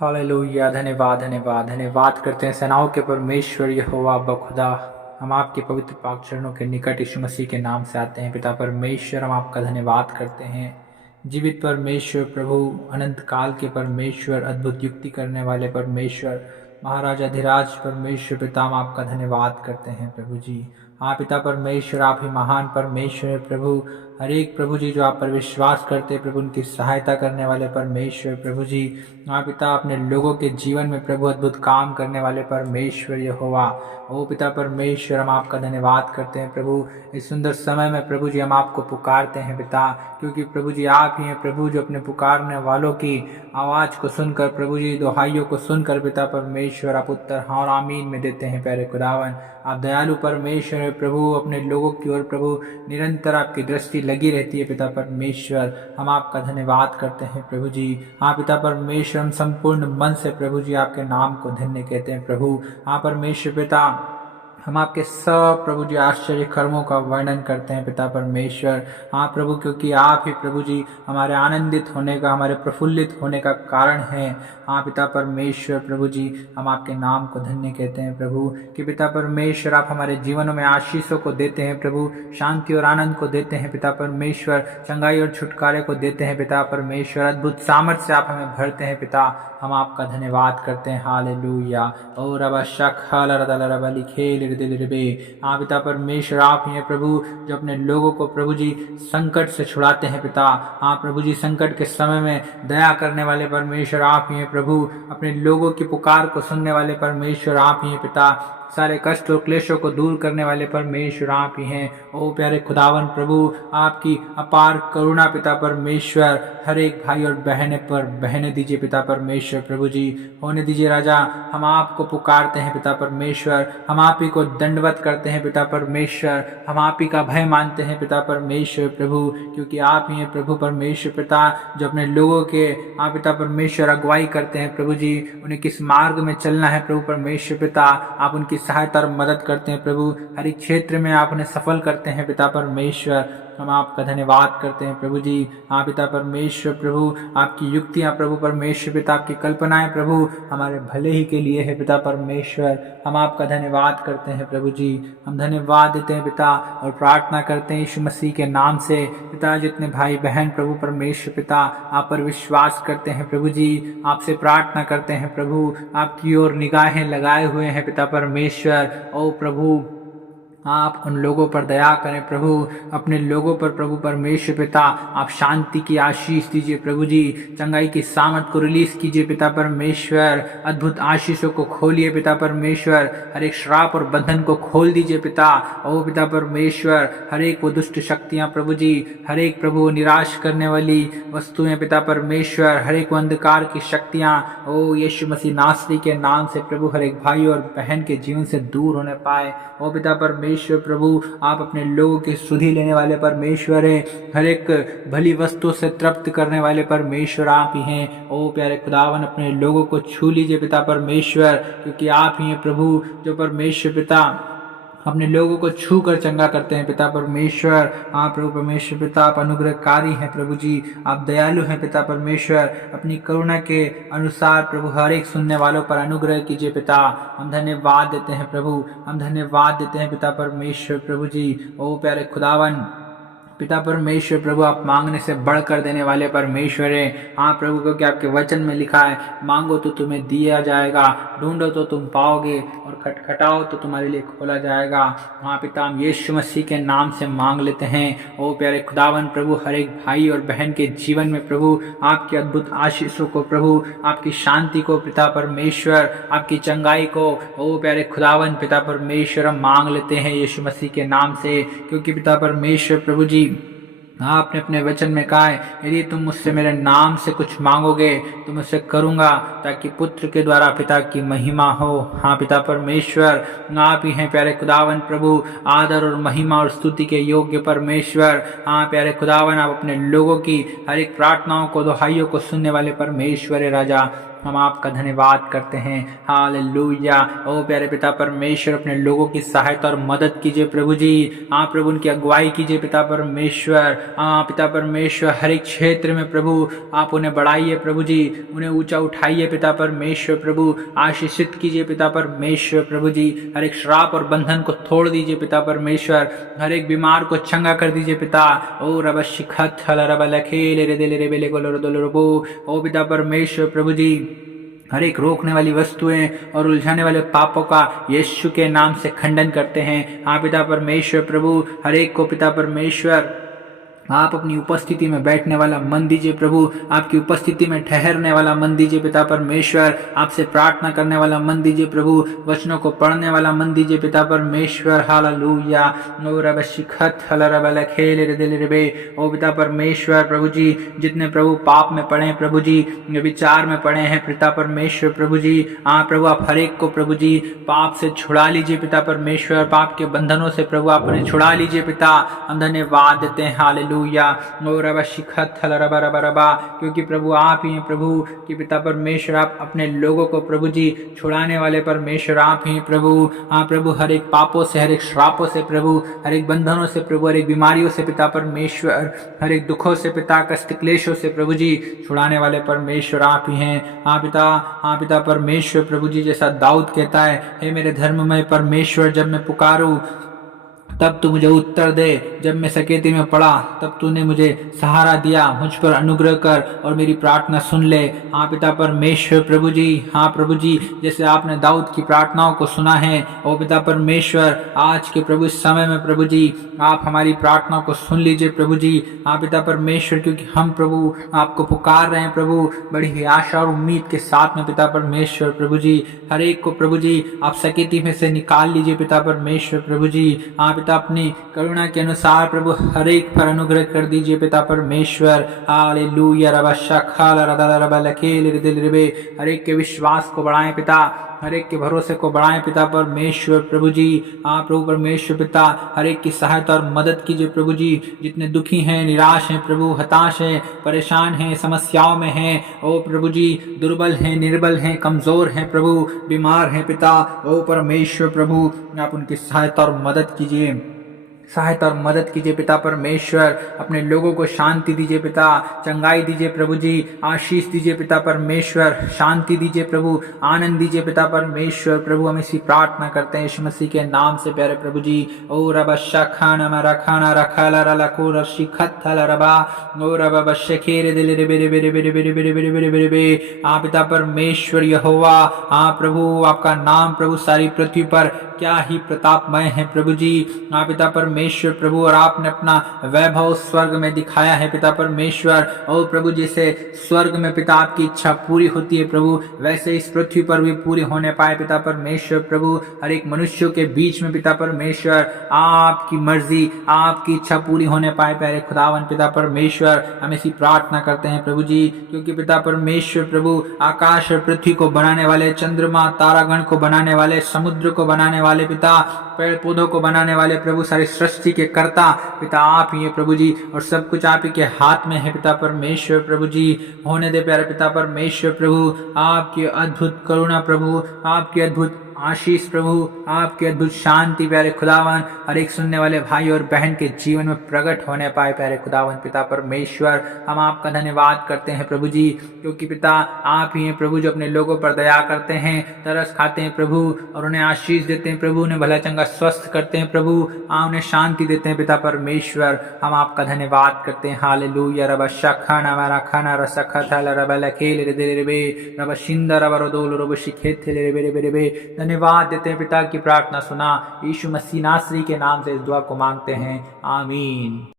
Hallelujah. धन्यवाद धन्यवाद धन्यवाद करते हैं सेनाओं के परमेश्वर यहोवा बखुदा। हम आपके पवित्र पाक चरणों के निकट यीशु मसीह के नाम से आते हैं। पिता परमेश्वर, हम आपका धन्यवाद करते हैं। जीवित परमेश्वर प्रभु, अनंत काल के परमेश्वर, अद्भुत युक्ति करने वाले परमेश्वर, महाराज अधिराज परमेश्वर, पिता हम आपका धन्यवाद करते हैं प्रभु जी। हाँ पिता परमेश्वर, आप ही महान परमेश्वर प्रभु। हर एक प्रभु जी जो आप पर विश्वास करते प्रभु, उनकी सहायता करने वाले परमेश्वर प्रभु जी। हाँ पिता, अपने लोगों के जीवन में प्रभु अद्भुत काम करने वाले परमेश्वर यहोवा। ओ पिता परमेश्वर, हम आपका धन्यवाद करते हैं प्रभु। इस सुंदर समय में प्रभु जी हम आपको पुकारते हैं पिता, क्योंकि प्रभु जी आप ही हैं प्रभु जो अपने पुकारने वालों की आवाज़ को सुनकर प्रभु जी, दुहाइयों को सुनकर पिता परमेश्वर आप उत्तर हाँ और आमीन में देते हैं। प्यारे खुदावन, आप दयालु परमेश्वर है प्रभु। अपने लोगों की ओर प्रभु निरंतर आपकी दृष्टि लगी रहती है पिता परमेश्वर। हम आपका धन्यवाद करते हैं प्रभु जी। हाँ पिता परमेश्वर, हम संपूर्ण मन से प्रभु जी आपके नाम को धन्य कहते हैं प्रभु। हाँ परमेश्वर पिता, हम आपके सब प्रभु जी आश्चर्य कर्मों का वर्णन करते हैं पिता परमेश्वर। हाँ प्रभु, क्योंकि आप ही प्रभु जी हमारे आनंदित होने का, हमारे प्रफुल्लित होने का कारण है। हाँ पिता परमेश्वर प्रभु जी, हम आपके नाम को धन्य कहते हैं प्रभु कि पिता परमेश्वर आप हमारे जीवनों में आशीषों को देते हैं प्रभु, शांति और आनंद को देते हैं पिता परमेश्वर, चंगाई और छुटकारे को देते हैं पिता परमेश्वर, अद्भुत सामर्थ्य से आप हमें भरते हैं पिता। हम आपका धन्यवाद करते हैं। हालेलुया। और अब हाँ पिता परमेश्वर, आप ही हैं प्रभु जो अपने लोगों को प्रभु जी संकट से छुड़ाते हैं पिता। हाँ प्रभु जी, संकट के समय में दया करने वाले परमेश्वर आप ही हैं प्रभु। अपने लोगों की पुकार को सुनने वाले परमेश्वर आप ही हैं पिता। सारे कष्ट और क्लेशों को दूर करने वाले परमेश्वर आप ही हैं। ओ प्यारे खुदावन प्रभु, आपकी अपार करुणा पिता परमेश्वर हर एक भाई और बहने पर बहने दीजिए पिता परमेश्वर प्रभु जी। होने दीजिए राजा। हम आपको पुकारते हैं पिता परमेश्वर, हम आप ही को दंडवत करते हैं पिता परमेश्वर, हम आप ही का भय मानते हैं पिता परमेश्वर प्रभु, क्योंकि आप ही हैं प्रभु परमेश्वर पिता जो अपने लोगों के आप पिता परमेश्वर अगुवाई करते हैं प्रभु जी। उन्हें किस मार्ग में चलना है प्रभु परमेश्वर पिता, आप उनकी सहायता और मदद करते हैं प्रभु। हर एक क्षेत्र में आप उन्हें सफल करते हैं पिता परमेश्वर। हम आपका धन्यवाद करते हैं प्रभु जी। हाँ पिता परमेश्वर प्रभु, आपकी युक्तियाँ प्रभु परमेश्वर पिता, आपकी कल्पनाएं प्रभु हमारे भले ही के लिए है पिता परमेश्वर। हम आपका धन्यवाद करते हैं प्रभु जी। हम धन्यवाद देते हैं पिता और प्रार्थना करते हैं यीशु मसीह के नाम से पिता। जितने भाई बहन प्रभु परमेश्वर पिता आप पर विश्वास करते हैं प्रभु जी, आपसे प्रार्थना करते हैं प्रभु, आपकी ओर निगाहें लगाए हुए हैं पिता परमेश्वर। ओ प्रभु, आप उन लोगों पर दया करें प्रभु, अपने लोगों पर प्रभु परमेश्वर पिता आप शांति की आशीष दीजिए प्रभु जी। चंगाई की सामर्थ को रिलीज कीजिए पिता परमेश्वर। अद्भुत आशीषों को खोलिए पिता परमेश्वर। हर एक श्राप और बंधन को खोल दीजिए पिता। ओ पिता परमेश्वर, हर एक वो दुष्ट शक्तियाँ प्रभु जी, हर एक प्रभु निराश करने वाली वस्तुएं पिता परमेश्वर, हर एक अंधकार की शक्तियाँ ओ यीशु मसीह नासरी के नाम से प्रभु हर एक भाई और बहन के जीवन से दूर होने पाए। ओ पिता परमेश्वर प्रभु, आप अपने लोगों की सुधि लेने वाले परमेश्वर हैं। हर एक भली वस्तु से तृप्त करने वाले परमेश्वर आप ही हैं। ओ प्यारे खुदावन, अपने लोगों को छू लीजिए पिता परमेश्वर, क्योंकि आप ही हैं प्रभु जो परमेश्वर पिता अपने लोगों को छू कर चंगा करते हैं पिता परमेश्वर। हाँ प्रभु परमेश्वर पिता, आप अनुग्रहकारी हैं प्रभु जी, आप दयालु हैं पिता परमेश्वर। अपनी करुणा के अनुसार प्रभु हर एक सुनने वालों पर अनुग्रह कीजिए पिता। हम धन्यवाद देते हैं प्रभु, हम धन्यवाद देते हैं पिता परमेश्वर प्रभु जी। ओ प्यारे खुदावन पिता परमेश्वर प्रभु, आप मांगने से बढ़कर देने वाले परमेश्वर हैं। हाँ प्रभु, क्योंकि आपके वचन में लिखा है, मांगो तो तुम्हें दिया जाएगा, ढूंढो तो तुम पाओगे, और खटखटाओ तो तुम्हारे लिए खोला जाएगा। हाँ पिता, हम यीशु मसीह के नाम से मांग लेते हैं। ओ प्यारे खुदावन प्रभु, हर एक भाई और बहन के जीवन में प्रभु आपकी अद्भुत आशीषों को प्रभु, आपकी शांति को पिता परमेश्वर, आपकी चंगाई को ओ प्यारे खुदावन पिता परमेश्वर हम मांग लेते हैं यीशु मसीह के नाम से, क्योंकि पिता परमेश्वर प्रभु जी आपने अपने वचन में कहा है, यदि तुम मुझसे मेरे नाम से कुछ मांगोगे तो मैं उसे करूंगा, ताकि पुत्र के द्वारा पिता की महिमा हो। हाँ पिता परमेश्वर, आप ही हैं प्यारे खुदावन प्रभु, आदर और महिमा और स्तुति के योग्य परमेश्वर। हाँ प्यारे खुदावन, आप अपने लोगों की हर एक प्रार्थनाओं को, दुहाइयों को सुनने वाले परमेश्वर है राजा। हम आपका धन्यवाद करते हैं। हालेलुया। ओ प्यारे पिता परमेश्वर, अपने लोगों की सहायता और मदद कीजिए प्रभु जी। आप प्रभु उनकी अगुवाई कीजिए पिता परमेश्वर। पिता परमेश्वर, हर एक क्षेत्र में प्रभु आप उन्हें बढ़ाइए प्रभु जी, उन्हें ऊंचा उठाइए पिता परमेश्वर। प्रभु आशीषित कीजिए पिता परमेश्वर प्रभु जी। हर एक श्राप और बंधन को तोड़ दीजिए पिता परमेश्वर। हर एक बीमार को चंगा कर दीजिए पिता। ओ रब शिखत रब लखेले रे दिल रे बेले गोलो दोलो रबो। ओ पिता परमेश्वर प्रभु जी, हर एक रोकने वाली वस्तुएं और उलझाने वाले पापों का यीशु के नाम से खंडन करते हैं। हाँ पिता परमेश्वर प्रभु, हर एक को पिता परमेश्वर आप अपनी उपस्थिति में बैठने वाला मन दीजिए प्रभु। आपकी उपस्थिति में ठहरने वाला मन दीजिए पिता परमेश्वर। आपसे प्रार्थना करने वाला मन दीजिए प्रभु। वचनों को पढ़ने वाला मन दीजिए पिता परमेश्वर। हालेलुया। ओ रब शिखत रब लखेले रे दिल रे बे। ओ पिता परमेश्वर प्रभु जी, जितने प्रभु पाप में पड़े हैं प्रभु जी, विचार में पड़े हैं पिता परमेश्वर प्रभु जी, प्रभु आप हर एक को प्रभु जी पाप से छुड़ा लीजिए पिता परमेश्वर। पाप के बंधनों से प्रभु आप उन्हें छुड़ा लीजिए पिता। हम धन्यवाद देते हैं। हालेलुया। ओ रबा शिखत रबा रबा रबा, क्योंकि प्रभु आप ही हैं प्रभु कि पिता परमेश्वर आप अपने लोगों को प्रभु जी छुड़ाने वाले परमेश्वर आप ही प्रभु। प्रभु हर एक पापों से, हर एक श्रापों से प्रभु, हर एक बंधनों से प्रभु, हर एक बीमारियों से पिता परमेश्वर, हर एक दुखों से पिता, कष्ट क्लेशों से प्रभु जी छुड़ाने वाले परमेश्वर आप ही हैं। पिता परमेश्वर प्रभु जी, जैसा दाऊद कहता है, हे मेरे धर्ममय परमेश्वर, जब मैं पुकारूं तब तू मुझे उत्तर दे, जब मैं सकेती में पड़ा तब तूने मुझे सहारा दिया। मुझ पर अनुग्रह कर और मेरी प्रार्थना सुन ले। पिता परमेश्वर प्रभु जी, प्रभु जी, जैसे आपने दाऊद की प्रार्थनाओं को सुना है, ओ पिता परमेश्वर, आज के प्रभु इस समय में प्रभु जी आप हमारी प्रार्थनाओं को सुन लीजिए प्रभु जी। पिता परमेश्वर, क्योंकि हम प्रभु आपको पुकार रहे हैं प्रभु बड़ी ही आशा और उम्मीद के साथ में पिता परमेश्वर प्रभु जी। हर एक को प्रभु जी आप सकेती में से निकाल लीजिए पिता परमेश्वर प्रभु जी। अपनी करुणा के अनुसार प्रभु हर एक पर अनुग्रह कर दीजिए पिता परमेश्वर। हालेलुया। रबा शखाल रदा रबा लखेल रे दिल रे बे। हर एक के विश्वास को बढ़ाएं पिता, हर एक के भरोसे को बढ़ाएं पिता परमेश्वर प्रभु जी। प्रभु परमेश्वर पिता, हर एक की सहायता और मदद कीजिए प्रभु जी। जितने दुखी हैं, निराश हैं प्रभु, हताश हैं, परेशान हैं, समस्याओं में हैं, ओ प्रभु जी, दुर्बल हैं, निर्बल हैं, कमजोर हैं प्रभु, बीमार हैं पिता, ओ परमेश्वर प्रभु आप उनकी सहायता और मदद कीजिए, सहायता और मदद कीजिए पिता परमेश्वर। अपने लोगों को शांति दीजिए पिता, चंगाई दीजिए प्रभु जी, आशीष दीजिए पिता परमेश्वर, शांति दीजिए प्रभु, आनंद दीजिए पिता परमेश्वर। प्रभु हम इसी प्रार्थना करते हैं यीशु मसीह के नाम से प्यारे प्रभु जी। ओ रबा शखाना मा रखाना रखाला रलाको रशिखत रबा, ओ रबा बशखेरे दिल रे बेरे बेरे बेरे बेरे बेरे बेरे बेरे बेरे बे। पिता परमेश्वर यहोवा, प्रभु आपका नाम प्रभु सारी पृथ्वी पर क्या ही प्रतापमय है प्रभु जी। पिता परमेश्वर प्रभु, और आपने अपना वैभव स्वर्ग में दिखाया है पिता परमेश्वर। और प्रभु, जैसे स्वर्ग में पिता आपकी इच्छा पूरी होती है प्रभु, वैसे इस पृथ्वी पर भी पूरी होने पाए पिता परमेश्वर प्रभु। हर एक मनुष्यों के बीच में पिता परमेश्वर आपकी मर्जी, आपकी इच्छा पूरी होने पाए प्यारे खुदावन पिता परमेश्वर। हम ऐसी प्रार्थना करते हैं प्रभु जी, क्योंकि पिता परमेश्वर प्रभु आकाश और पृथ्वी को बनाने वाले, चंद्रमा तारागण को बनाने वाले, समुद्र को बनाने वाले पिता, पेड़ पौधों को बनाने वाले प्रभु, सारी सृष्टि के कर्ता पिता आप ही है प्रभु जी। और सब कुछ आप ही के हाथ में है पिता परमेश्वर प्रभु जी। होने दे प्यारे पिता परमेश्वर प्रभु आपकी अद्भुत करुणा प्रभु, आपकी अद्भुत आशीष प्रभु, आपकी अद्भुत शांति प्यारे खुदावन हर एक सुनने वाले भाई और बहन के जीवन में प्रकट होने पाए प्यारे खुदावन पिता परमेश्वर। हम आपका धन्यवाद करते हैं प्रभु जी, क्योंकि पिता आप ही हैं प्रभु जो अपने लोगों पर दया करते हैं, तरस खाते हैं प्रभु और उन्हें आशीष देते हैं प्रभु, उन्हें भला चंगा स्वस्थ करते हैं प्रभु, उन्हें शांति देते हैं पिता परमेश्वर। हम आपका धन्यवाद करते हैं। हालेलुया। रबा शखाना मारा खाना रसखा था रबा लखेल रे दे रे बे, रबा शिंदा रबा रोदोल रबा शिखेत रे रे रे रे। धन्यवाद देते हैं पिता की प्रार्थना सुना, यीशु मसीह नासरी के नाम से इस दुआ को मांगते हैं, आमीन।